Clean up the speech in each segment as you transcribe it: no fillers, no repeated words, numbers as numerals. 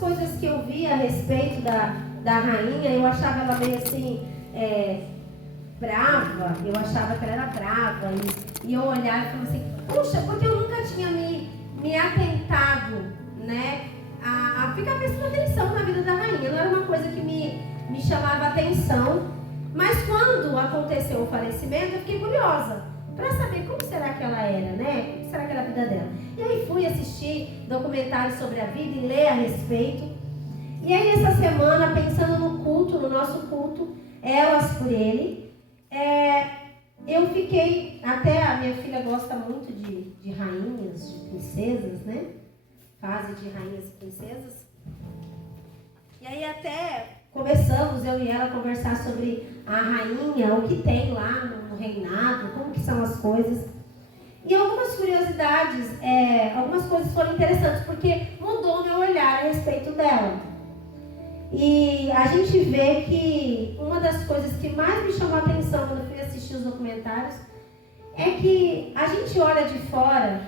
coisas que eu vi a respeito da rainha, eu achava ela meio assim, brava, eu achava que ela era brava, e eu olhava e falava assim, puxa, porque eu nunca tinha me atentado, né, a ficar prestando atenção na vida da rainha, não era uma coisa que me chamava atenção, mas quando aconteceu o falecimento, eu fiquei curiosa, para saber como será que ela era, né, como será que era a vida dela, e aí fui assistir documentários sobre a vida e ler a respeito, e aí essa semana, pensando no culto, no nosso culto, Elas por Ele, eu fiquei, até a minha filha gosta muito de rainhas, de princesas, né? Fase de rainhas e princesas. E aí até começamos, eu e ela, conversar sobre a rainha, o que tem lá no reinado, como que são as coisas. E algumas curiosidades, algumas coisas foram interessantes, porque mudou meu olhar a respeito dela. E a gente vê que uma das coisas que mais me chamou a atenção quando eu fui assistir os documentários é que a gente olha de fora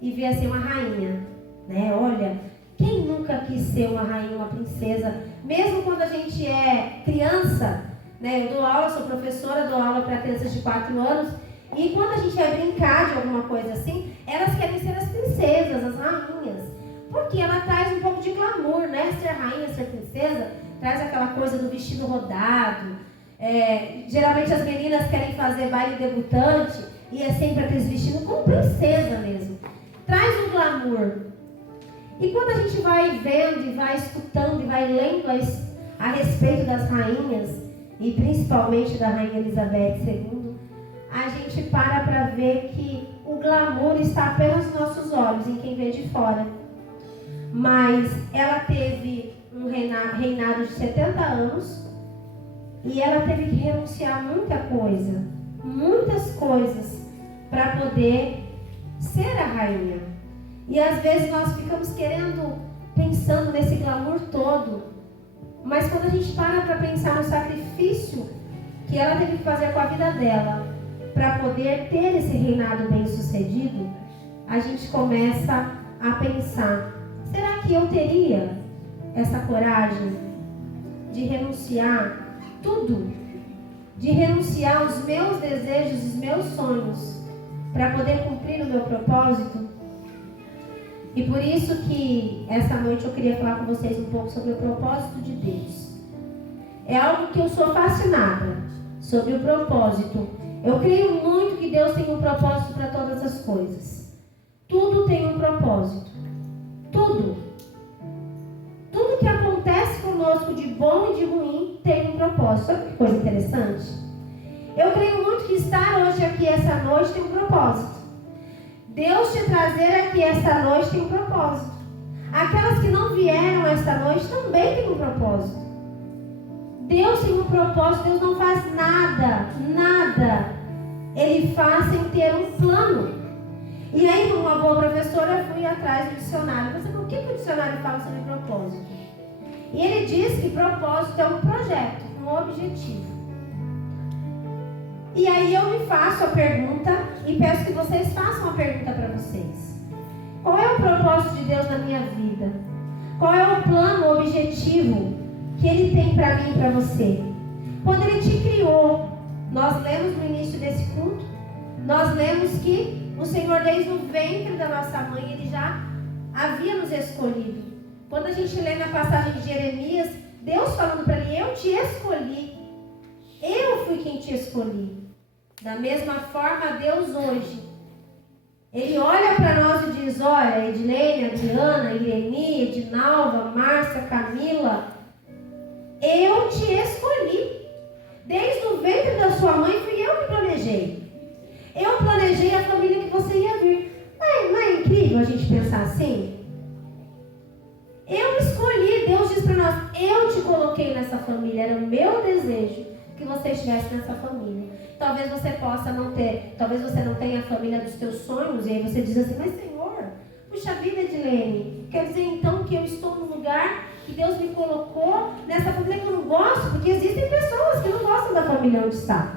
e vê assim uma rainha, né? Olha, quem nunca quis ser uma rainha, uma princesa? Mesmo quando a gente é criança, né? Eu dou aula, sou professora, dou aula para crianças de 4 anos, e quando a gente vai brincar de alguma coisa assim, elas querem ser as princesas, as rainhas. Porque ela traz um pouco de glamour, né? Ser rainha, ser princesa, traz aquela coisa do vestido rodado. Geralmente as meninas querem fazer baile debutante e é sempre aqueles vestidos como princesa mesmo. Traz um glamour. E quando a gente vai vendo e vai escutando e vai lendo a respeito das rainhas, e principalmente da Rainha Elizabeth II, a gente para ver que o glamour está apenas nos nossos olhos, em quem vê de fora. Mas ela teve um reinado de 70 anos e ela teve que renunciar a muitas coisas para poder ser a rainha. E às vezes nós ficamos pensando nesse glamour todo, mas quando a gente para pensar no sacrifício que ela teve que fazer com a vida dela para poder ter esse reinado bem sucedido, a gente começa a pensar: será que eu teria essa coragem de renunciar tudo? De renunciar os meus desejos, os meus sonhos, para poder cumprir o meu propósito? E por isso que essa noite eu queria falar com vocês um pouco sobre o propósito de Deus. É algo que eu sou fascinada, sobre o propósito. Eu creio muito que Deus tem um propósito para todas as coisas. Tudo tem um propósito. Tudo que acontece conosco de bom e de ruim tem um propósito. Sabe que coisa interessante? Eu creio muito que estar hoje aqui essa noite tem um propósito. Deus te trazer aqui esta noite tem um propósito. Aquelas que não vieram esta noite também tem um propósito. Deus tem um propósito. Deus não faz nada. Ele faz sem ter um plano. E aí, como uma boa professora, eu fui atrás do dicionário. Você falou, o que o dicionário fala sobre propósito? E ele diz que propósito é um projeto, um objetivo. E aí eu me faço a pergunta e peço que vocês façam a pergunta para vocês. Qual é o propósito de Deus na minha vida? Qual é o plano, o objetivo que Ele tem para mim e para você? Quando Ele te criou, nós lemos no início desse culto, nós lemos que o Senhor, desde o ventre da nossa mãe, Ele já havia nos escolhido. Quando a gente lê na passagem de Jeremias, Deus falando para ele: eu te escolhi. Eu fui quem te escolhi. Da mesma forma, Deus hoje, Ele olha para nós e diz: olha, Edilene, Adriana, Ireni, Edinalva, Márcia, Camila, eu te escolhi. Desde o ventre da sua mãe, fui eu que planejei. Eu planejei a família que você ia vir. Não é incrível a gente pensar assim? Eu escolhi. Deus diz para nós: eu te coloquei nessa família. Era o meu desejo que você estivesse nessa família. Talvez você possa não ter, talvez você não tenha a família dos teus sonhos, e aí você diz assim: mas Senhor, puxa vida, Edilene, quer dizer então que eu estou no lugar que Deus me colocou, nessa família que eu não gosto? Porque existem pessoas que não gostam da família onde está.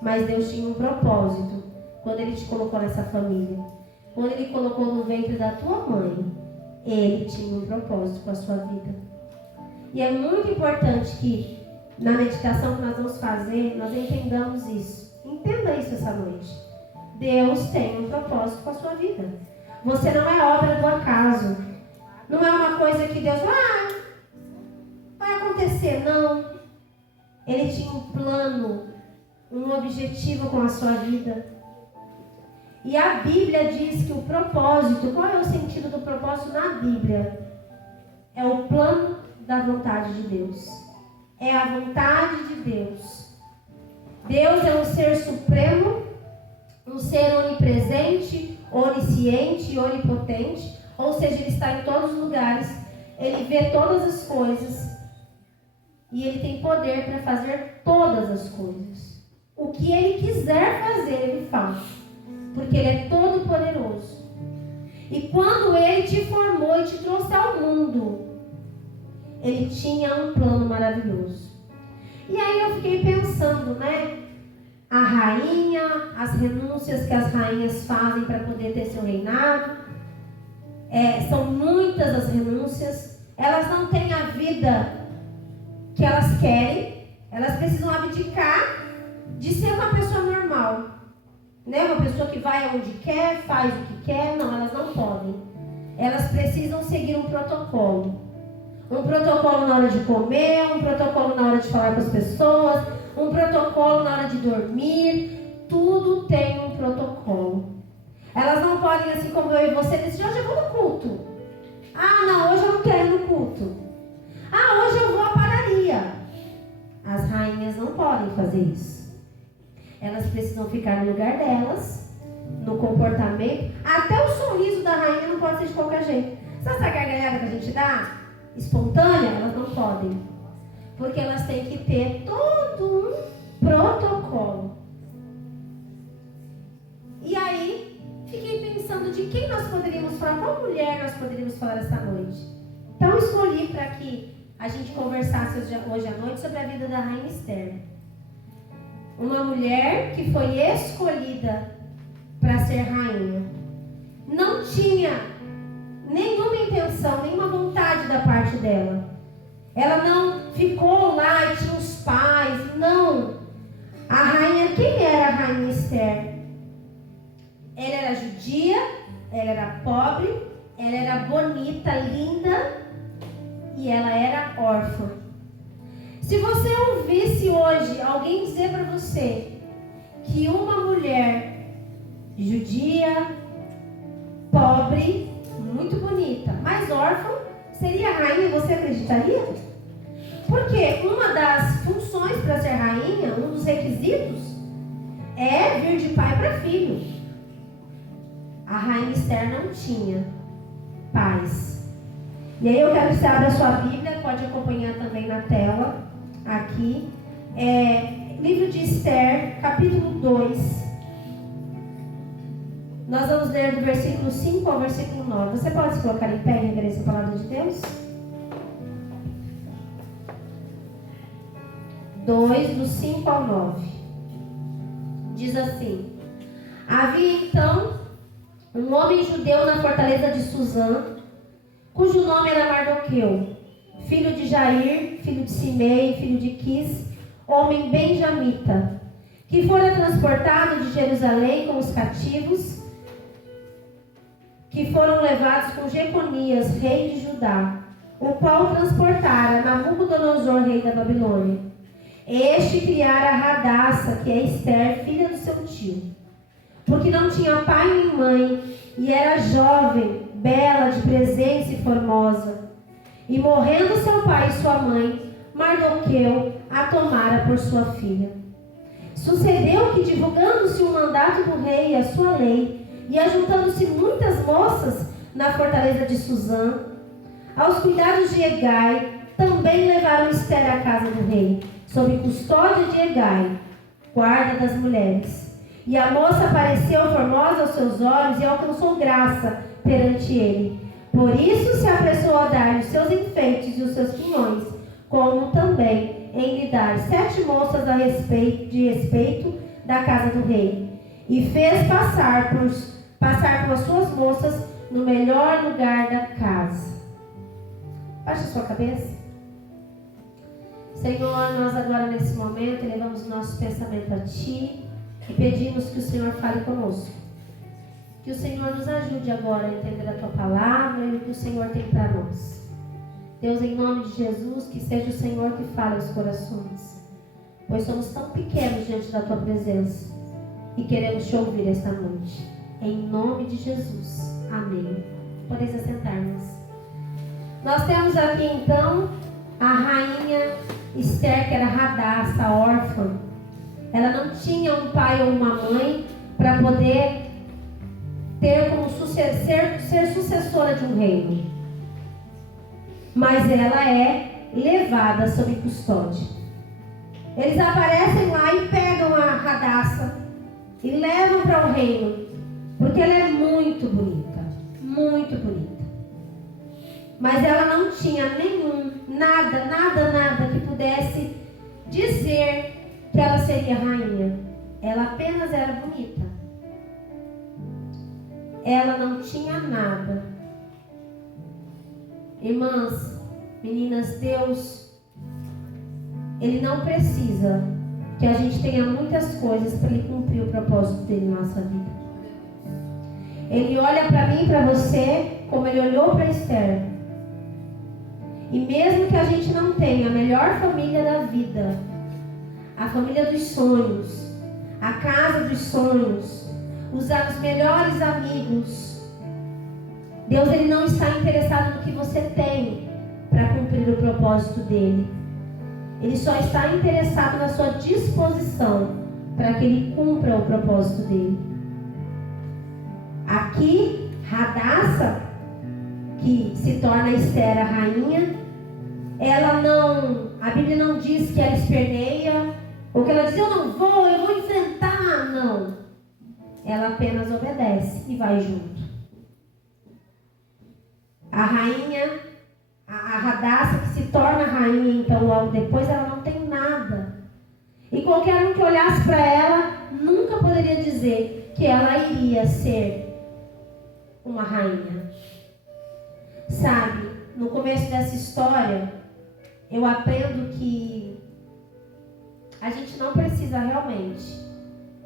Mas Deus tinha um propósito quando Ele te colocou nessa família. Quando Ele colocou no ventre da tua mãe, Ele tinha um propósito com a sua vida. E é muito importante que na meditação que nós vamos fazer, nós entendamos isso. Entenda isso essa noite. Deus tem um propósito com a sua vida. Você não é obra do acaso. Não é uma coisa que Deus vai acontecer, não. Ele tinha um plano, um objetivo com a sua vida. E a Bíblia diz que o propósito, qual é o sentido do propósito na Bíblia? É o plano da vontade de Deus. É a vontade de Deus. Deus é um ser supremo, um ser onipresente, onisciente e onipotente. Ou seja, Ele está em todos os lugares. Ele vê todas as coisas. E Ele tem poder para fazer todas as coisas. O que Ele quiser fazer, Ele faz. Porque Ele é todo poderoso. E quando Ele te formou e te trouxe ao mundo, Ele tinha um plano maravilhoso. E aí eu fiquei pensando, né? A rainha, as renúncias que as rainhas fazem para poder ter seu reinado. São muitas as renúncias. Elas não têm a vida que elas querem. Elas precisam abdicar de ser uma pessoa normal. Né? Uma pessoa que vai aonde quer, faz o que quer. Não, elas não podem. Elas precisam seguir um protocolo. Um protocolo na hora de comer, um protocolo na hora de falar com as pessoas, um protocolo na hora de dormir. Tudo tem um protocolo. Elas não podem, assim como eu e você, decidir: hoje eu vou no culto. Ah, não, hoje eu não quero ir no culto. Ah, hoje eu vou à padaria. As rainhas não podem fazer isso. Elas precisam ficar no lugar delas, no comportamento. Até o sorriso da rainha não pode ser de qualquer jeito. Sabe essa gargalhada que a gente dá? Espontânea? Elas não podem. Porque elas têm que ter todo um protocolo. E aí, fiquei pensando de quem nós poderíamos falar, qual mulher nós poderíamos falar essa noite. Então, escolhi para que a gente conversasse hoje à noite sobre a vida da Rainha Esther. Uma mulher que foi escolhida para ser rainha. Não tinha nenhuma intenção, nenhuma vontade da parte dela. Ela não ficou lá e tinha os pais. Não. A rainha, quem era a Rainha Esther? Ela era judia, ela era pobre, ela era bonita, linda e ela era órfã. Se você ouvisse hoje alguém dizer para você que uma mulher judia, pobre, muito bonita, mas órfã, seria rainha, você acreditaria? Porque uma das funções para ser rainha, um dos requisitos, é vir de pai para filho. A Rainha Esther não tinha pais. E aí eu quero que você abra a sua Bíblia, pode acompanhar também na tela, aqui. Livro de Esther, capítulo 2. Nós vamos ler do versículo 5 ao versículo 9. Você pode se colocar em pé em reverência à palavra de Deus? 2, do 5 ao 9. Diz assim: havia então um homem judeu na fortaleza de Suzã, cujo nome era Mardoqueu, filho de Jair, filho de Simei, filho de Quis, homem benjamita, que fora transportado de Jerusalém com os cativos, que foram levados com Jeconias, rei de Judá, o qual transportara Nabucodonosor, rei da Babilônia. Este criara Radassa, que é Esther, filha do seu tio, porque não tinha pai nem mãe, e era jovem, bela, de presença e formosa. E morrendo seu pai e sua mãe, Mardoqueu a tomara por sua filha. Sucedeu que, divulgando-se o mandato do rei e a sua lei, e ajuntando-se muitas moças na fortaleza de Suzã, aos cuidados de Hegai, também levaram Esther à casa do rei, sob custódia de Hegai, guarda das mulheres. E a moça apareceu formosa aos seus olhos e alcançou graça perante ele. Por isso se apressou a dar-lhe os seus enfeites e os seus quinhões, como também em lhe dar 7 moças de respeito da casa do rei. E fez passar pelas suas moças no melhor lugar da casa. Baixa sua cabeça. Senhor, nós agora nesse momento elevamos o nosso pensamento a Ti e pedimos que o Senhor fale conosco. Que o Senhor nos ajude agora a entender a Tua palavra e o que o Senhor tem para nós. Deus, em nome de Jesus, que seja o Senhor que fale aos corações, pois somos tão pequenos diante da Tua presença e queremos Te ouvir esta noite. Em nome de Jesus. Amém. Podeis assentar-nos. Nós temos aqui então a rainha Esther, que era Radassa, órfã. Ela não tinha um pai ou uma mãe para poder ter como ser sucessora de um reino. Mas ela é levada sob custódia. Eles aparecem lá e pegam a Radassa e levam para o reino, porque ela é muito bonita, muito bonita. Mas ela não tinha nada que pudesse dizer que ela seria rainha. Ela apenas era bonita. Ela não tinha nada. Irmãs, meninas, Deus, Ele não precisa que a gente tenha muitas coisas para Ele cumprir o propósito dele em nossa vida. Ele olha para mim e para você como Ele olhou para Esther. E mesmo que a gente não tenha a melhor família da vida, a família dos sonhos, a casa dos sonhos, os melhores amigos, Deus, Ele não está interessado no que você tem para cumprir o propósito dele. Ele só está interessado na sua disposição para que Ele cumpra o propósito dele. Aqui, Radassa, que se torna Esther a rainha, a Bíblia não diz que ela esperneia, ou que ela diz, eu vou enfrentar, não. Ela apenas obedece e vai junto. A rainha, a Radassa, que se torna rainha, então logo depois, ela não tem nada. E qualquer um que olhasse para ela, nunca poderia dizer que ela iria ser uma rainha. Sabe, no começo dessa história, eu aprendo que a gente não precisa realmente.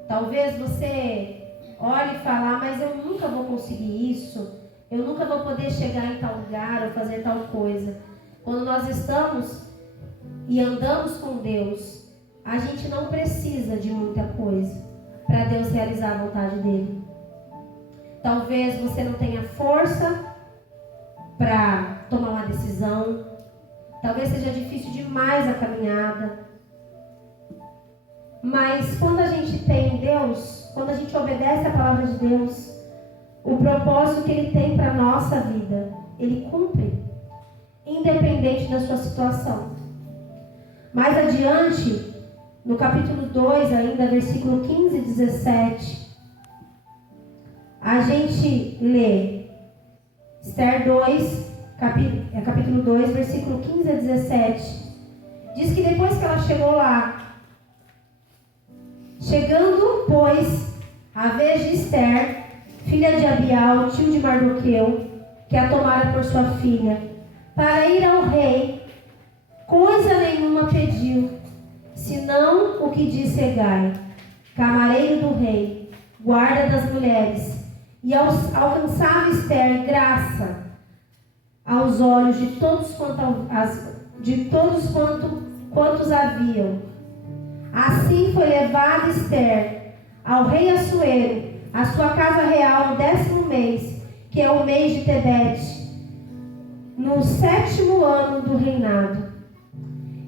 Talvez você olhe e fale, mas eu nunca vou conseguir isso, eu nunca vou poder chegar em tal lugar ou fazer tal coisa. Quando nós estamos e andamos com Deus, a gente não precisa de muita coisa para Deus realizar a vontade dele. Talvez você não tenha força para tomar uma decisão. Talvez seja difícil demais a caminhada. Mas quando a gente tem Deus, quando a gente obedece a palavra de Deus, o propósito que Ele tem para a nossa vida, Ele cumpre, independente da sua situação. Mais adiante, no capítulo 2, ainda, versículo 15 e 17, a gente lê Esther 2, capítulo 2, versículo 15 a 17. Diz que depois que ela chegou lá, chegando, pois, a vez de Esther, filha de Abial, tio de Mardoqueu, que a tomara por sua filha, para ir ao rei, coisa nenhuma pediu, senão o que disse Hegai, camareiro do rei, guarda das mulheres, e alcançava Esther graça aos olhos de todos quantos haviam. Assim foi levada Esther ao rei Assuero, a sua casa real no 10º mês, que é o mês de Tebete, no 7º ano do reinado.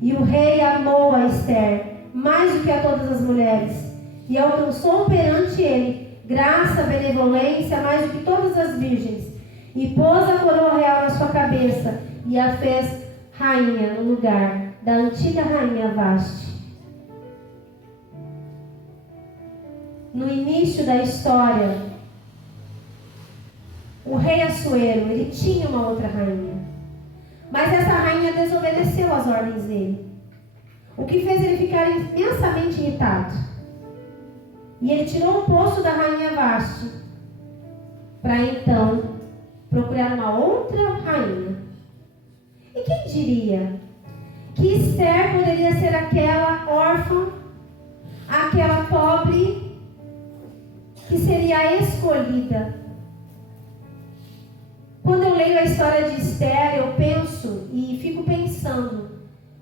E o rei amou a Esther mais do que a todas as mulheres, e alcançou perante ele graça, benevolência, mais do que todas as virgens, e pôs a coroa real na sua cabeça, e a fez rainha no lugar da antiga rainha Vaste. No início da história, o rei Assuero, ele tinha uma outra rainha, mas essa rainha desobedeceu às ordens dele, o que fez ele ficar imensamente irritado. E ele tirou o posto da rainha Vaste, para então procurar uma outra rainha. E quem diria que Esther poderia ser aquela órfã, aquela pobre, que seria a escolhida? Quando eu leio a história de Esther, eu penso e fico pensando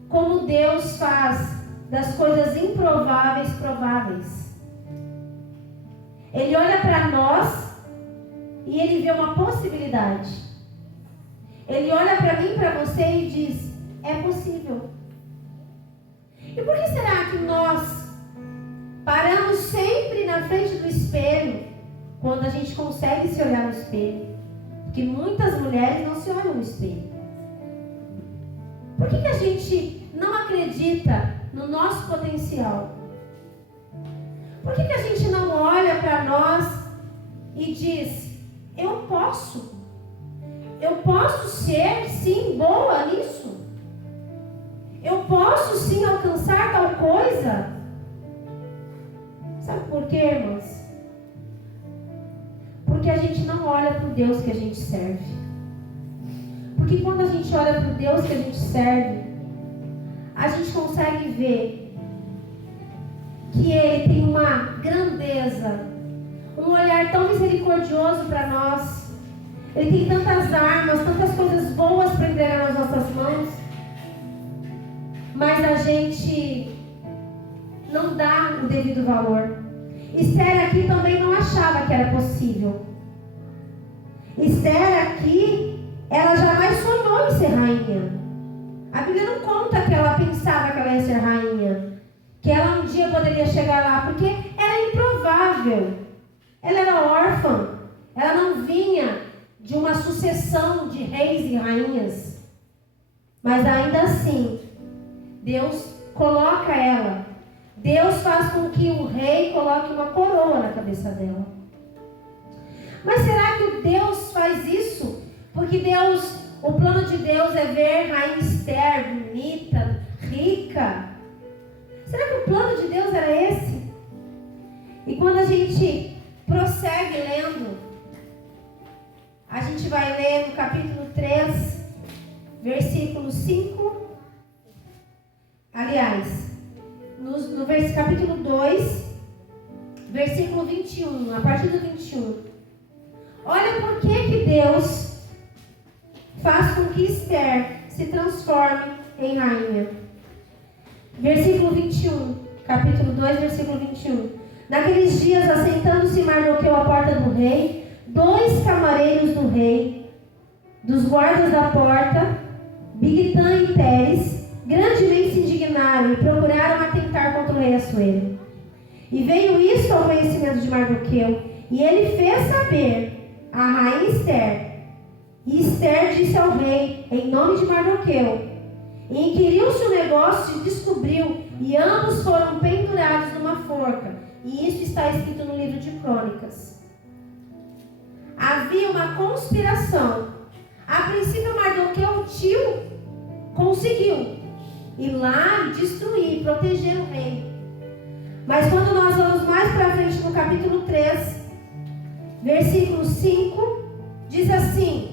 como Deus faz das coisas improváveis prováveis. Ele olha para nós e ele vê uma possibilidade. Ele olha para mim e para você e diz: é possível. E por que será que nós paramos sempre na frente do espelho quando a gente consegue se olhar no espelho? Porque muitas mulheres não se olham no espelho. Por que a gente não acredita no nosso potencial? Por que a gente não olha para nós e diz: eu posso ser sim boa nisso, eu posso sim alcançar tal coisa? Sabe por quê, irmãs? Porque a gente não olha para o Deus que a gente serve. Porque quando a gente olha para o Deus que a gente serve, a gente consegue ver que Ele tem uma grandeza, um olhar tão misericordioso para nós. Ele tem tantas armas, tantas coisas boas para entregar nas nossas mãos, mas a gente não dá o devido valor. Esther aqui também não achava que era possível. Esther aqui, ela jamais sonhou em ser rainha. A Bíblia não conta que ela pensava que ela ia ser rainha, que ela um dia poderia chegar lá, porque era improvável. Ela era órfã, ela não vinha de uma sucessão de reis e rainhas. Mas ainda assim, Deus coloca ela. Deus faz com que o rei coloque uma coroa na cabeça dela. Mas será que Deus faz isso? Porque o plano de Deus é ver Rainha Esther bonita, rica. Será que o plano de Deus era esse? E quando a gente prossegue lendo, a gente vai ler no capítulo 3, versículo 5. Aliás, no capítulo 2, versículo 21, a partir do 21. Olha por que Deus faz com que Esther se transforme em rainha. Versículo 21, capítulo 2, versículo 21. Naqueles dias, assentando-se Mardoqueu à porta do rei, 2 camareiros do rei, dos guardas da porta, Bigtã e Teres, grandemente se indignaram e procuraram atentar contra o rei Assuero. E veio isto ao conhecimento de Mardoqueu, e ele fez saber a rainha Esther. E Esther disse ao rei, em nome de Mardoqueu. E inquiriu-se o negócio e descobriu, e ambos foram pendurados numa forca. E isso está escrito no livro de Crônicas. Havia uma conspiração. A princípio, Mardoqueu, o tio, conseguiu ir lá e destruir, proteger o rei. Mas quando nós vamos mais para frente no capítulo 3, versículo 5, diz assim,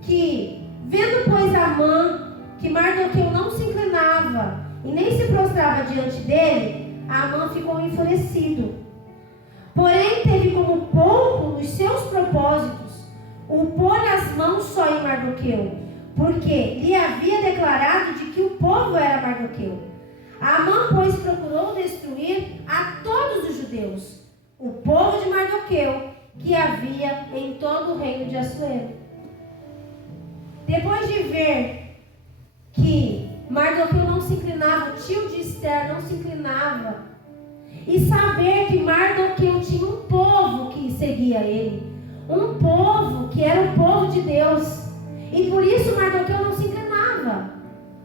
que vendo pois Amã que Mardoqueu não se inclinava e nem se prostrava diante dele, Amã ficou enfurecido. Porém teve como pouco nos seus propósitos o pôr as mãos só em Mardoqueu, porque lhe havia declarado de que o povo era Mardoqueu. Amã, pois, procurou destruir a todos os judeus, o povo de Mardoqueu, que havia em todo o reino de Assuero. Depois de ver que Mardoqueu não se inclinava, o tio de Esther não se inclinava, e saber que Mardoqueu tinha um povo que seguia ele, um povo que era o povo de Deus, e por isso Mardoqueu não se inclinava.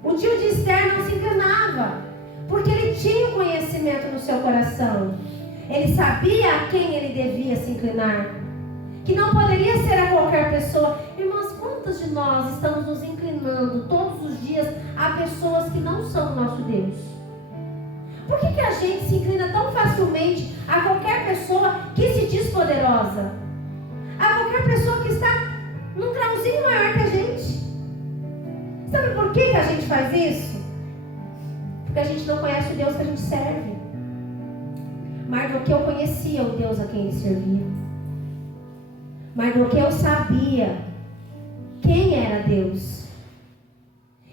O tio de Esther não se inclinava, porque ele tinha o conhecimento no seu coração. Ele sabia a quem ele devia se inclinar, que não poderia ser a qualquer pessoa. Irmãs, quantos de nós estamos nos inclinando todos os dias a pessoas que não são o nosso Deus? Por que a gente se inclina tão facilmente a qualquer pessoa que se diz poderosa? A qualquer pessoa que está num grauzinho maior que a gente. Sabe por que a gente faz isso? Porque a gente não conhece o Deus que a gente serve. Mardoqueu conhecia o Deus a quem ele servia. Mardoqueu sabia quem era Deus.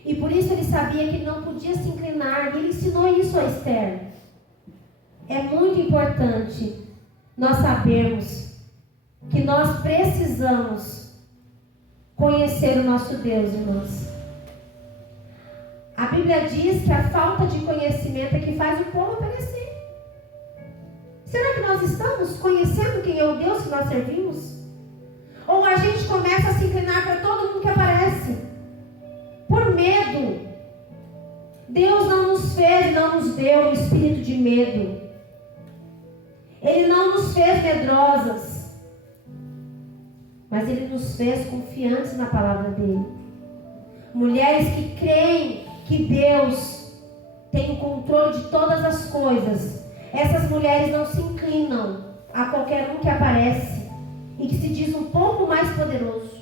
E por isso ele sabia que não podia se inclinar. E ele ensinou isso a Esther. É muito importante nós sabermos que nós precisamos conhecer o nosso Deus, irmãos. A Bíblia diz que a falta de conhecimento é que faz o povo perecer. Será que nós estamos conhecendo quem é o Deus que nós servimos? Ou a gente começa a se inclinar para todo mundo que aparece? Por medo. Deus não nos fez, não nos deu um espírito de medo. Ele não nos fez medrosas. Mas Ele nos fez confiantes na palavra dEle. Mulheres que creem que Deus tem o controle de todas as coisas. Essas mulheres não se inclinam a qualquer um que aparece e que se diz um pouco mais poderoso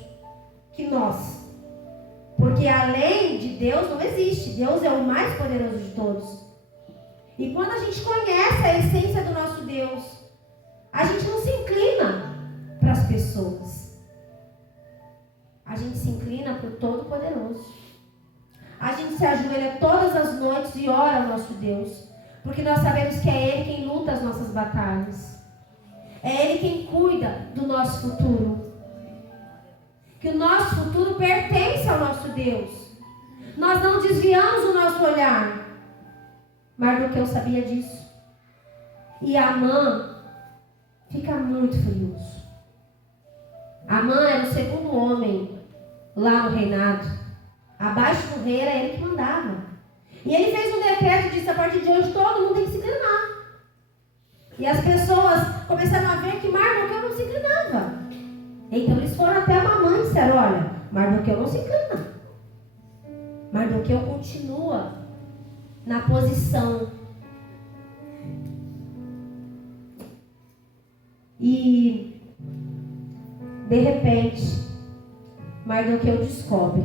que nós. Porque além de Deus não existe. Deus é o mais poderoso de todos. E quando a gente conhece a essência do nosso Deus, a gente não se inclina para as pessoas. A gente se inclina para o Todo-Poderoso. A gente se ajoelha todas as noites e ora ao nosso Deus. Porque nós sabemos que é Ele quem luta as nossas batalhas. É Ele quem cuida do nosso futuro. Que o nosso futuro pertence ao nosso Deus. Nós não desviamos o nosso olhar. Mardoqueu sabia disso. E Amã fica muito furioso. Amã era o segundo homem lá no reinado. Abaixo do rei era ele que mandava. E ele fez um decreto e disse: a partir de hoje todo mundo tem que se inclinar. E as pessoas começaram a ver que Mardoqueu não se inclinava. Então eles foram até a mamãe e disseram: olha, Mardoqueu não se inclina. Mardoqueu continua na posição. E de repente Mardoqueu descobre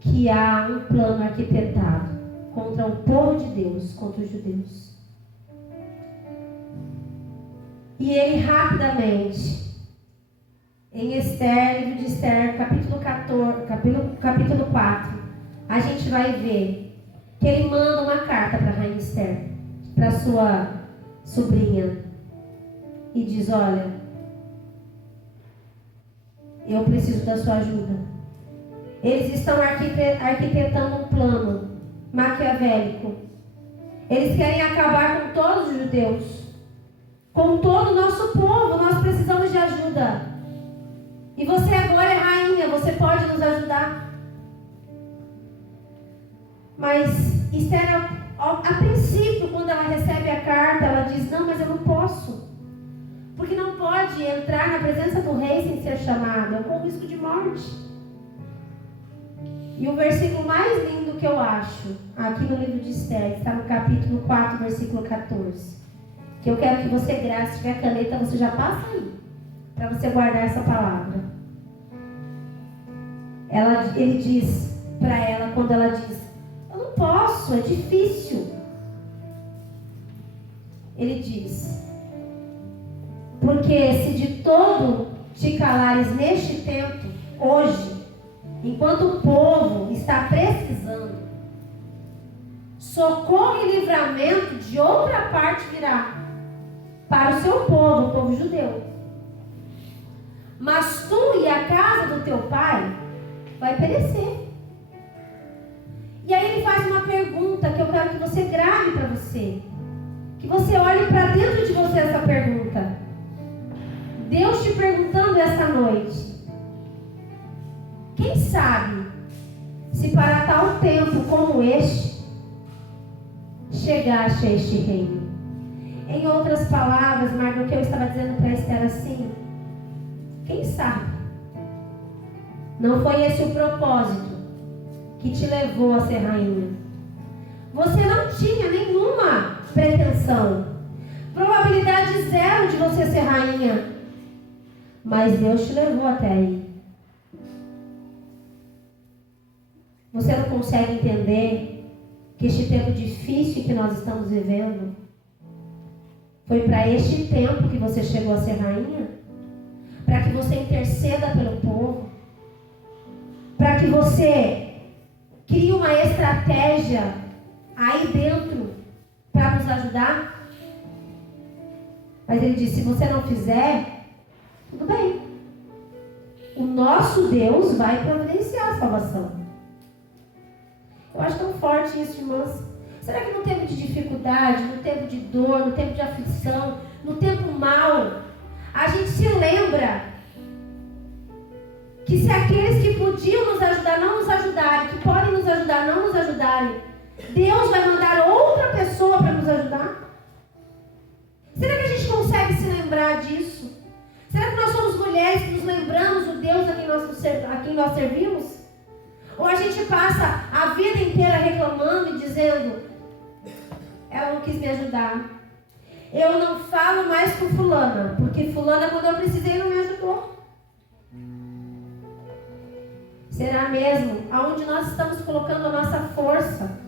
que há um plano arquitetado contra o povo de Deus, contra os judeus. E ele rapidamente, em Esther, livro de Esther, capítulo 4, a gente vai ver que ele manda uma carta para a rainha Esther, para sua sobrinha, e diz: olha, eu preciso da sua ajuda. Eles estão arquitetando um plano maquiavélico. Eles querem acabar com todos os judeus, com todo o nosso povo. Nós precisamos de ajuda. E você agora é rainha, você pode nos ajudar. Mas Esther, a princípio, quando ela recebe a carta, ela diz: não, mas eu não posso. Porque não pode entrar na presença do rei sem ser chamada, é com risco de morte. E o versículo mais lindo que eu acho, aqui no livro de Esther, está no capítulo 4, versículo 14. Que eu quero que você grave, se tiver caneta, você já passa aí, para você guardar essa palavra. Ele diz para ela, quando ela diz: eu não posso, é difícil. Ele diz: porque se de todo te calares neste tempo, hoje, enquanto o povo está precisando, socorro e livramento de outra parte virá para o seu povo, o povo judeu. Mas tu e a casa do teu pai vai perecer. E aí ele faz uma pergunta que eu quero que você grave para você. Que você olhe para dentro de você essa pergunta. Deus te perguntando essa noite: quem sabe se para tal tempo como este chegaste a este reino? Em outras palavras, Mardoqueu estava dizendo para Esther assim: quem sabe? Não foi esse o propósito que te levou a ser rainha. Você não tinha nenhuma pretensão. Probabilidade zero de você ser rainha. Mas Deus te levou até aí. Você não consegue entender que este tempo difícil que nós estamos vivendo foi para este tempo que você chegou a ser rainha? Para que você interceda pelo povo? Para que você crie uma estratégia aí dentro para nos ajudar? Mas ele disse, se você não fizer, tudo bem. O nosso Deus vai providenciar a salvação. Eu acho tão forte isso, irmãs. Será que no tempo de dificuldade, no tempo de dor, no tempo de aflição, no tempo mau, a gente se lembra que se aqueles que podiam nos ajudar não nos ajudarem, que podem nos ajudar não nos ajudarem, Deus vai mandar outra pessoa para nos ajudar? Será que a gente consegue se lembrar disso? Será que nós somos mulheres que nos lembramos do Deus a quem nós servimos? Ou a gente passa a vida inteira reclamando e dizendo, ela não quis me ajudar. Eu não falo mais com fulana, porque fulana quando eu precisei não me ajudou. Será mesmo? Aonde nós estamos colocando a nossa força?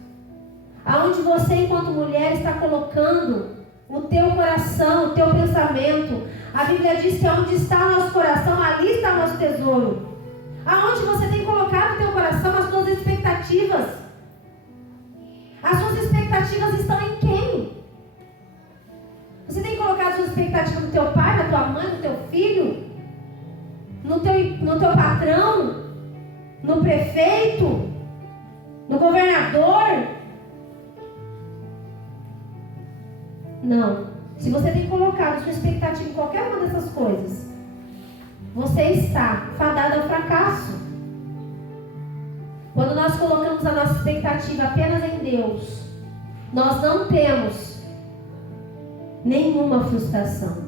Aonde você enquanto mulher está colocando o teu coração, o teu pensamento? A Bíblia diz que onde está o nosso coração, ali está o nosso tesouro. Aonde você tem colocado o teu coração, as suas expectativas? As suas expectativas estão em quem? Você tem colocado suas expectativas no teu pai, na tua mãe, no teu filho? No teu patrão? No prefeito? No governador? Não. Se você tem colocado sua expectativa em qualquer uma dessas coisas, você está fadado ao fracasso. Quando nós colocamos a nossa expectativa apenas em Deus, nós não temos nenhuma frustração.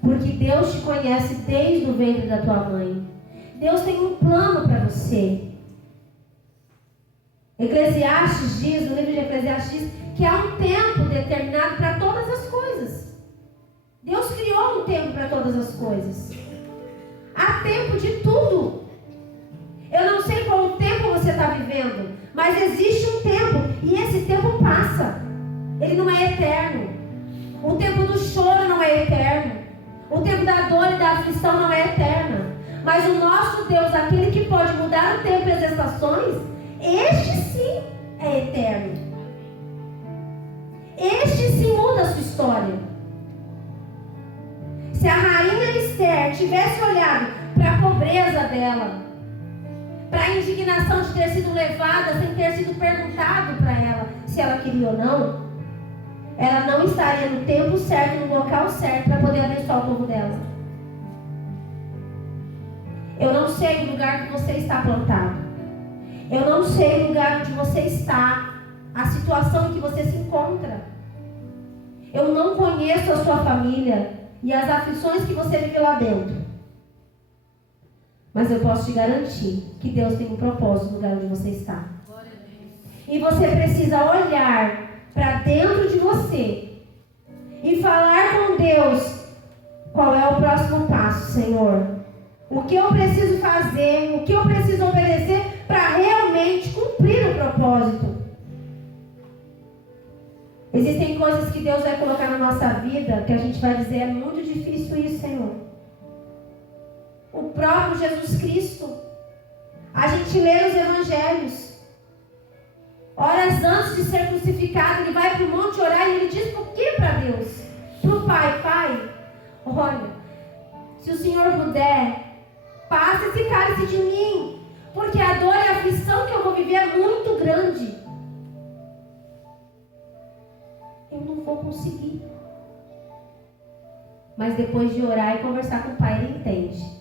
Porque Deus te conhece desde o ventre da tua mãe. Deus tem um plano para você. Eclesiastes diz, no livro de Eclesiastes diz, que há um tempo determinado para todas as coisas. Deus criou um tempo para todas as coisas. Há tempo de tudo. Eu não sei qual tempo você está vivendo, mas existe um tempo, e esse tempo passa. Ele não é eterno. O tempo do choro não é eterno. O tempo da dor e da aflição não é eterna. Mas o nosso Deus, aquele que pode mudar o tempo e as estações, este sim é eterno. Este sim muda a sua história. Se a rainha Esther tivesse olhado para a pobreza dela, para a indignação de ter sido levada sem ter sido perguntado para ela se ela queria ou não, ela não estaria no tempo certo, no local certo para poder abençoar o povo dela. Eu não sei o lugar que você está plantado. Eu não sei o lugar onde você está, a situação em que você se encontra. Eu não conheço a sua família e as aflições que você vive lá dentro. Mas eu posso te garantir que Deus tem um propósito no lugar onde você está. E você precisa olhar para dentro de você e falar com Deus: qual é o próximo passo, Senhor? O que eu preciso fazer? O que eu preciso obedecer para realmente cumprir o propósito? Existem coisas que Deus vai colocar na nossa vida que a gente vai dizer: é muito difícil isso, Senhor. O próprio Jesus Cristo, a gente lê nos evangelhos, horas antes de ser crucificado, ele vai para o monte orar e ele diz por quê para Deus? Para o Pai: Pai, olha, se o Senhor puder, passa esse cálice de mim, porque a dor e a aflição que eu vou viver é muito grande. Eu não vou conseguir. Mas depois de orar e conversar com o Pai, ele entende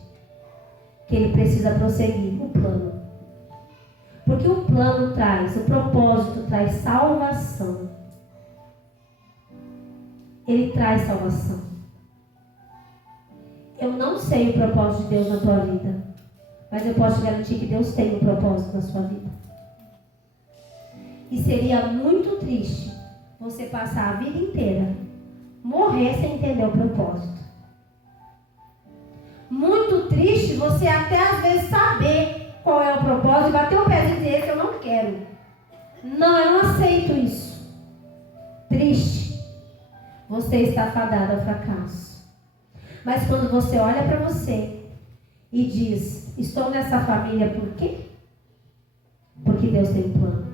que ele precisa prosseguir o plano. Porque o plano traz, o propósito traz salvação. Ele traz salvação. Eu não sei o propósito de Deus na tua vida, mas eu posso te garantir que Deus tem um propósito na sua vida. E seria muito triste você passar a vida inteira, morrer sem entender o propósito. Muito triste você até às vezes saber qual é o propósito, e bater o pezinho e dizer, esse eu não quero. Não, eu não aceito isso. Triste. Você está fadado ao fracasso. Mas quando você olha para você e diz, estou nessa família por quê? Porque Deus tem um plano.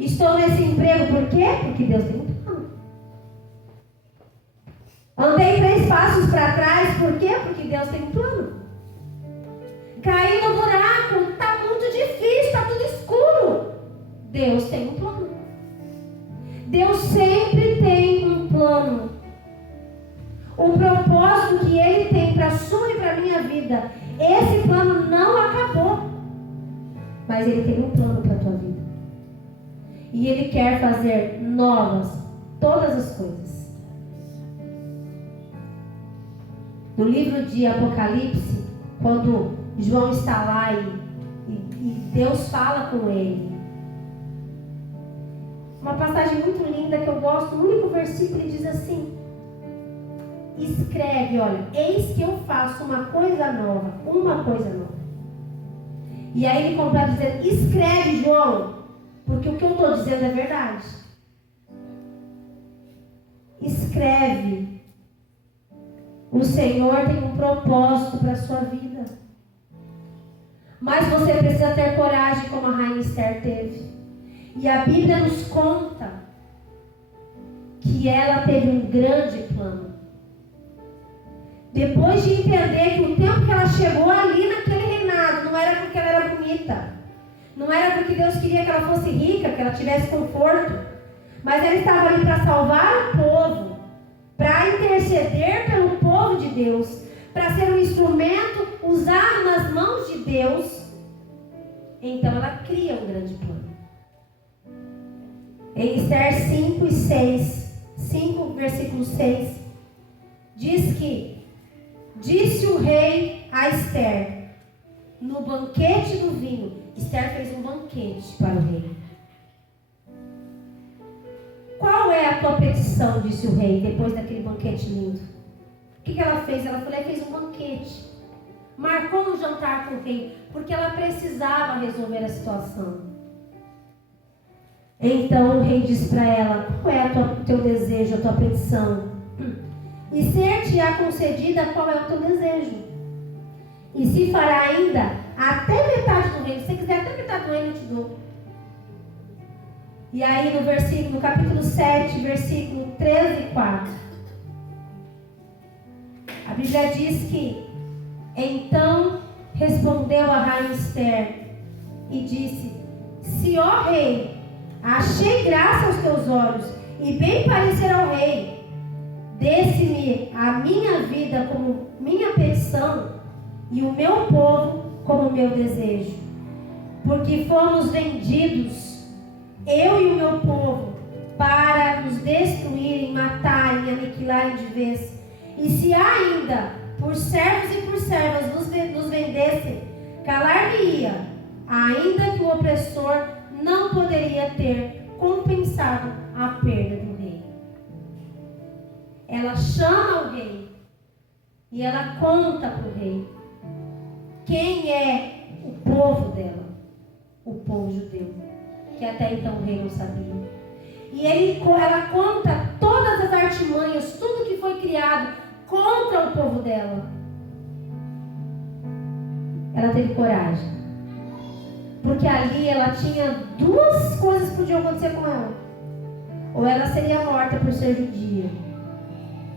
Estou nesse emprego por quê? Porque Deus tem um plano. Andei 3 passos para trás, por quê? Porque Deus tem um plano. Caí no buraco, está muito difícil, está tudo escuro. Deus tem um plano. Deus sempre tem um plano. O propósito que Ele tem para a sua e para a minha vida, esse plano não acabou. Mas Ele tem um plano para a tua vida. E Ele quer fazer novas todas as coisas. No livro de Apocalipse, quando João está lá e Deus fala com ele. Uma passagem muito linda que eu gosto, o único versículo ele diz assim: escreve, olha, eis que eu faço uma coisa nova. E aí ele completa dizendo, escreve, João, porque o que eu estou dizendo é verdade. Escreve. O Senhor tem um propósito para a sua vida. Mas você precisa ter coragem como a rainha Esther teve. E a Bíblia nos conta que ela teve um grande plano. Depois de entender que o tempo que ela chegou ali naquele reinado não era porque ela era bonita, não era porque Deus queria que ela fosse rica, que ela tivesse conforto, mas ela estava ali para salvar o povo, para interceder pelo povo de Deus, para ser um instrumento usado nas mãos de Deus. Então ela cria um grande plano. Em Esther 5, versículo 6, diz que disse o rei a Esther, no banquete do vinho. Esther fez um banquete para o rei. Qual é a tua petição, disse o rei, depois daquele banquete lindo? O que ela fez? Ela foi lá e fez um banquete. Marcou um jantar com o rei, porque ela precisava resolver a situação. Então o rei disse para ela, qual é o teu desejo, a tua petição? E ser-te-á concedida, qual é o teu desejo? E se fará ainda até metade do reino. Se você quiser até metade do reino, eu te dou. E aí no capítulo 7, versículo 13 e 4, a Bíblia diz que então respondeu a rainha Esther e disse, se, ó rei, achei graça aos teus olhos e bem parecer ao rei, desse-me a minha vida como minha petição e o meu povo como meu desejo, porque fomos vendidos, eu e o meu povo, para nos destruírem, matarem, aniquilarem de vez. E se ainda por servos e por servas nos vendessem, calar-me-ia, ainda que o opressor não poderia ter compensado a perda do rei. Ela chama o rei e ela conta para o rei quem é o povo dela, o povo judeu, que até então o rei não sabia. E ela conta todas as artimanhas, tudo que foi criado contra o povo dela. Ela teve coragem, porque ali ela tinha 2 coisas que podiam acontecer com ela: ou ela seria morta por ser judia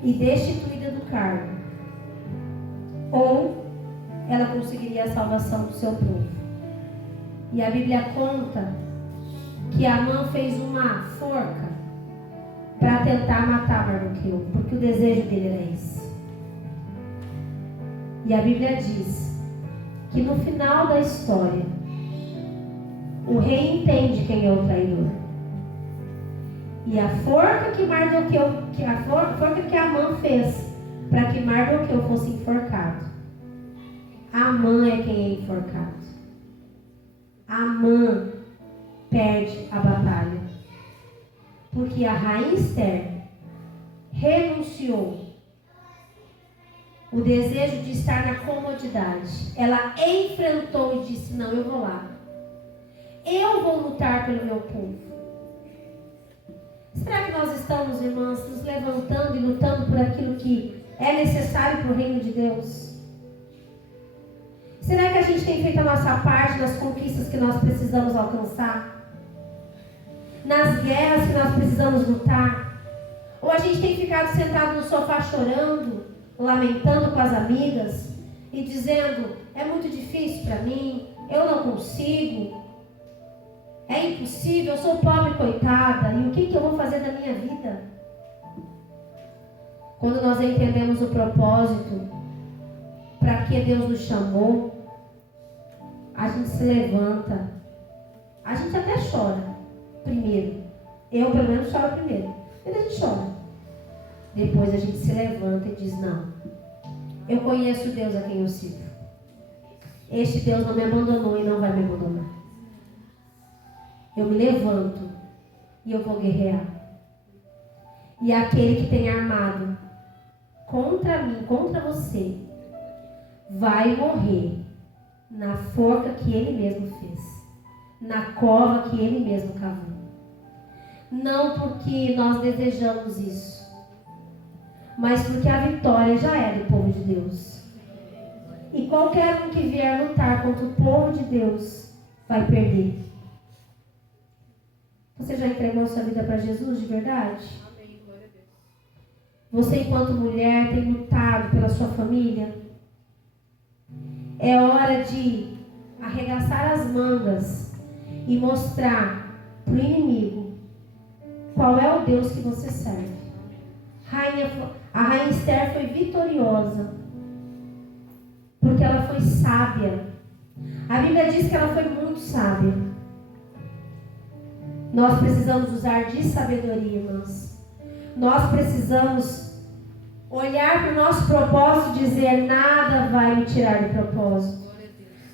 e destituída do cargo, ou ela conseguiria a salvação do seu povo. E a Bíblia conta que Amã fez uma forca para tentar matar Mardoqueu, porque o desejo dele era esse. E a Bíblia diz que no final da história o rei entende quem é o traidor. E a forca que Amã fez para que Mardoqueu fosse enforcado, Amã é quem é enforcado. Amã perde a batalha, porque a rainha Esther renunciou o desejo de estar na comodidade. Ela enfrentou e disse: não, eu vou lá. Eu vou lutar pelo meu povo. Será que nós estamos, irmãs, nos levantando e lutando por aquilo que é necessário para o reino de Deus? Será que a gente tem feito a nossa parte nas conquistas que nós precisamos alcançar? Nas guerras que nós precisamos lutar? Ou a gente tem ficado sentado no sofá chorando, lamentando com as amigas e dizendo: é muito difícil para mim, eu não consigo, é impossível, eu sou pobre coitada, e o que eu vou fazer da minha vida? Quando nós entendemos o propósito, para que Deus nos chamou, a gente se levanta. A gente até chora primeiro. Eu, pelo menos, choro primeiro. Depois a gente chora. Depois a gente se levanta e diz: não, eu conheço o Deus a quem eu sirvo. Este Deus não me abandonou e não vai me abandonar. Eu me levanto e eu vou guerrear. E aquele que tem armado contra mim, contra você, vai morrer na forca que ele mesmo fez, na cova que ele mesmo cavou. Não porque nós desejamos isso, mas porque a vitória já é do povo de Deus. E qualquer um que vier lutar contra o povo de Deus vai perder. Você já entregou sua vida para Jesus de verdade? Amém, glória a Deus. Você, enquanto mulher, tem lutado pela sua família? É hora de arregaçar as mangas e mostrar para o inimigo qual é o Deus que você serve. A rainha Esther foi vitoriosa porque ela foi sábia. A Bíblia diz que ela foi muito sábia. Nós precisamos usar de sabedoria, irmãos. Nós precisamos olhar para o nosso propósito e dizer: nada vai me tirar do propósito.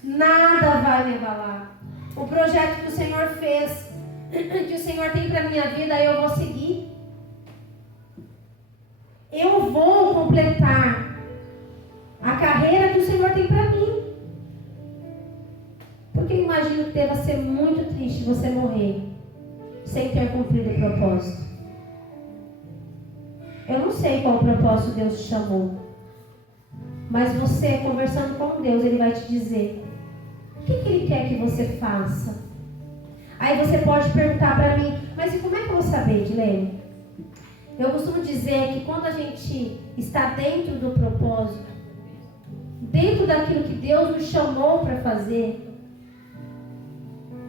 Nada vai me abalar. O projeto que o Senhor fez, que o Senhor tem para a minha vida, eu vou seguir. Eu vou completar a carreira que o Senhor tem para mim. Porque eu imagino que deva ser muito triste você morrer sem ter cumprido o propósito. Eu não sei qual o propósito Deus te chamou, mas você, conversando com Deus, Ele vai te dizer o que Ele quer que você faça. Aí você pode perguntar para mim: mas e como é que eu vou saber, Dilene? Eu costumo dizer que quando a gente está dentro do propósito, dentro daquilo que Deus nos chamou para fazer,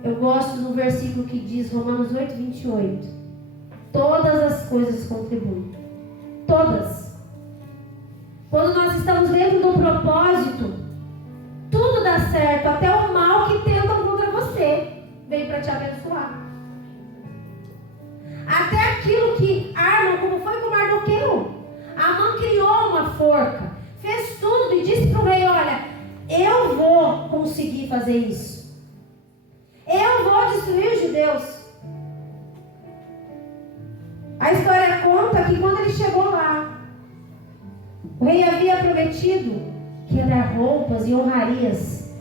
eu gosto do versículo que diz, Romanos 8, 28. Todas as coisas contribuem. Todas. Quando nós estamos dentro do propósito, tudo dá certo. Até o mal que tentam contra você vem para te abençoar. Até aquilo que armam, como foi com Mardoqueu. Amã criou uma forca, fez tudo e disse para o rei: olha, eu vou conseguir fazer isso. Eu vou destruir os judeus. A história conta que quando ele chegou lá, o rei havia prometido que ia dar roupas e honrarias.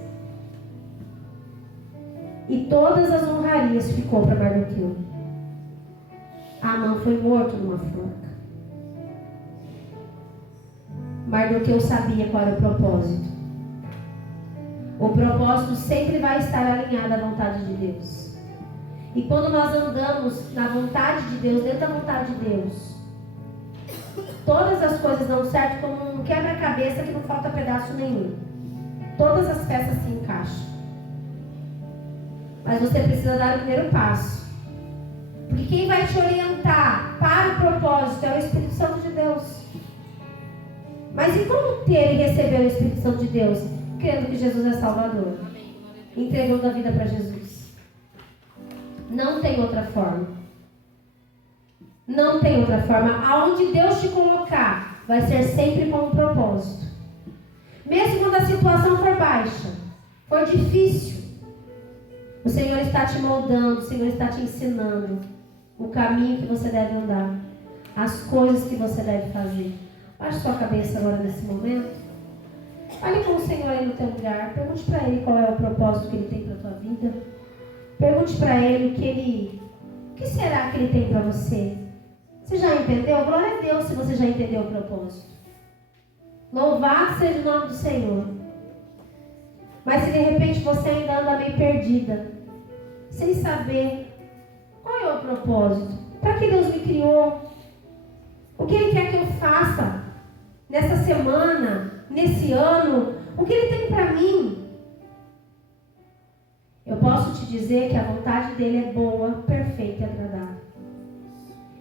E todas as honrarias ficou para Mardoqueu. Amã foi morto numa forca. Mardoqueu sabia qual era o propósito. O propósito sempre vai estar alinhado à vontade de Deus. E quando nós andamos na vontade de Deus, dentro da vontade de Deus, todas as coisas dão certo como um quebra-cabeça que não falta pedaço nenhum. Todas as peças se encaixam. Mas você precisa dar o primeiro passo. Porque quem vai te orientar para o propósito é o Espírito Santo de Deus. Mas e como ter e receber o Espírito Santo de Deus? Crendo que Jesus é Salvador. Entregando a vida para Jesus. Não tem outra forma. Não tem outra forma. Aonde Deus te colocar, vai ser sempre com um propósito. Mesmo quando a situação for baixa, for difícil, o Senhor está te moldando, o Senhor está te ensinando o caminho que você deve andar, as coisas que você deve fazer. Baixe sua cabeça agora nesse momento. Fale com o Senhor aí no teu lugar. Pergunte para Ele qual é o propósito que Ele tem para a tua vida. Pergunte para Ele o que será que Ele tem para você. Você já entendeu? Glória a Deus se você já entendeu o propósito. Louvado seja o nome do Senhor. Mas se de repente você ainda anda meio perdida, sem saber qual é o propósito, para que Deus me criou, o que Ele quer que eu faça nessa semana, nesse ano, o que Ele tem para mim, eu posso te dizer que a vontade dEle é boa, perfeita e agradável.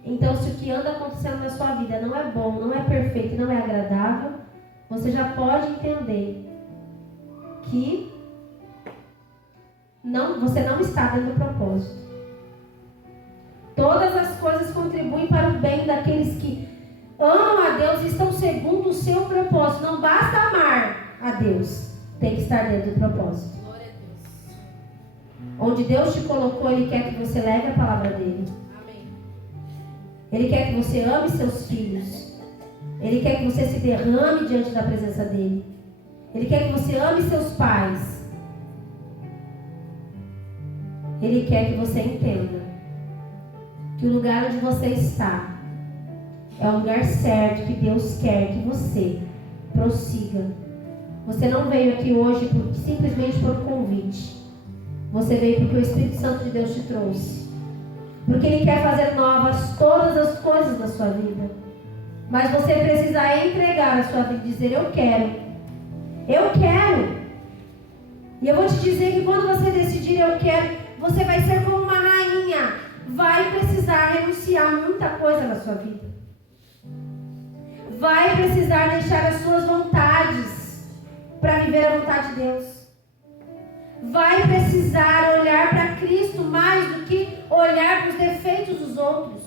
Então, se o que anda acontecendo na sua vida não é bom, não é perfeito e não é agradável, você já pode entender que você não está dentro do propósito. Todas as coisas contribuem para o bem daqueles que amam a Deus e estão segundo o seu propósito. Não basta amar a Deus, tem que estar dentro do propósito. Glória a Deus. Onde Deus te colocou, Ele quer que você leve a palavra dEle. Amém. Ele quer que você ame seus filhos. Ele quer que você se derrame diante da presença dEle. Ele quer que você ame seus pais. Ele quer que você entenda que o lugar onde você está é o lugar certo, que Deus quer que você prossiga. Você não veio aqui hoje simplesmente por convite. Você veio porque o Espírito Santo de Deus te trouxe. Porque Ele quer fazer novas todas as coisas da sua vida. Mas você precisa entregar a sua vida e dizer: eu quero. Eu quero. E eu vou te dizer que quando você decidir eu quero, você vai ser como uma rainha. Vai precisar renunciar a muita coisa na sua vida. Vai precisar deixar as suas vontades para viver a vontade de Deus. Vai precisar olhar para Cristo mais do que olhar para os defeitos dos outros.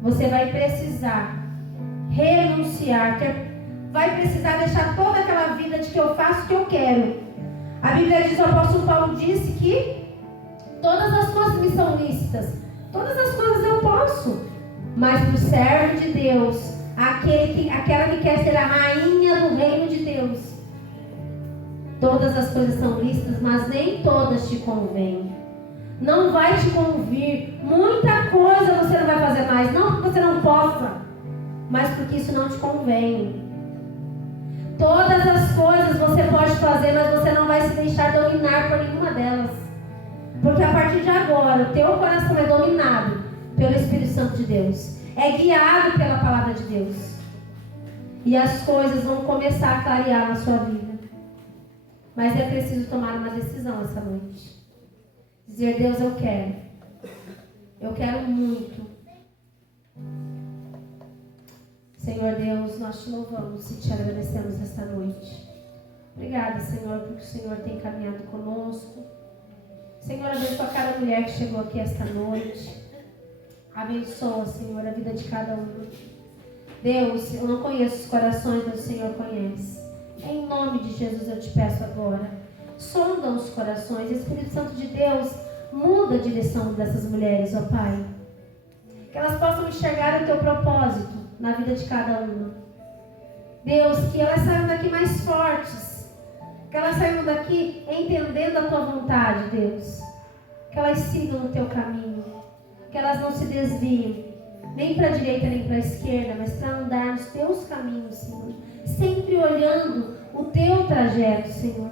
Você vai precisar renunciar, vai precisar deixar toda aquela vida de que eu faço o que eu quero. A Bíblia diz, o apóstolo Paulo disse que todas as coisas me são lícitas. Todas as coisas eu posso. Mas para o servo de Deus, aquela que quer ser a rainha do reino de Deus, todas as coisas são lícitas, mas nem todas te convêm. Não vai te convir. Muita coisa você não vai fazer mais. Não porque você não possa, mas porque isso não te convém. Todas as coisas você pode fazer, mas você não vai se deixar dominar por nenhuma delas. Porque a partir de agora, o teu coração é dominado pelo Espírito Santo de Deus. É guiado pela palavra de Deus. E as coisas vão começar a clarear na sua vida. Mas é preciso tomar uma decisão essa noite. Dizer: Deus, eu quero. Eu quero muito. Senhor Deus, nós te louvamos e te agradecemos esta noite. Obrigada, Senhor, porque o Senhor tem caminhado conosco. Senhor, abençoa cada mulher que chegou aqui esta noite. Abençoa, Senhor, a vida de cada um. Deus, eu não conheço os corações, mas o Senhor conhece. Em nome de Jesus eu te peço agora. Sonda os corações. Espírito Santo de Deus, muda a direção dessas mulheres, ó Pai. Que elas possam enxergar o teu propósito na vida de cada uma. Deus, que elas saiam daqui mais fortes. Que elas saiam daqui entendendo a tua vontade, Deus. Que elas sigam o teu caminho. Que elas não se desviem, nem para a direita nem para a esquerda, mas para andar nos teus caminhos, Senhor. Sempre olhando o teu trajeto, Senhor.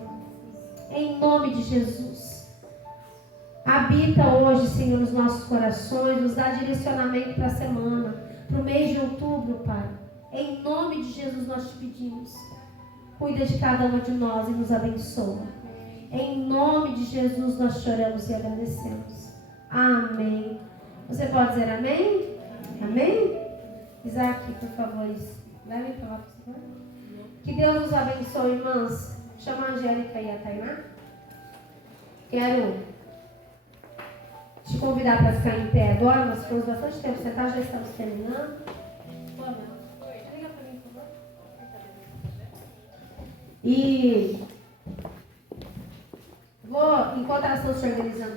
Em nome de Jesus. Habita hoje, Senhor, nos nossos corações. Nos dá direcionamento para a semana, para o mês de outubro, Pai. Em nome de Jesus nós te pedimos. Cuida de cada uma de nós e nos abençoa. Em nome de Jesus nós choramos e agradecemos. Amém. Você pode dizer amém? Amém? Isaac, por favor, levem para lá, por favor. Que Deus nos abençoe, irmãs. Chama a Angélica e a Tainá. Quero te convidar para ficar em pé agora. Nós ficamos bastante tempo sentados, já estamos terminando. Liga para mim, por favor. E vou, enquanto elas estão se organizando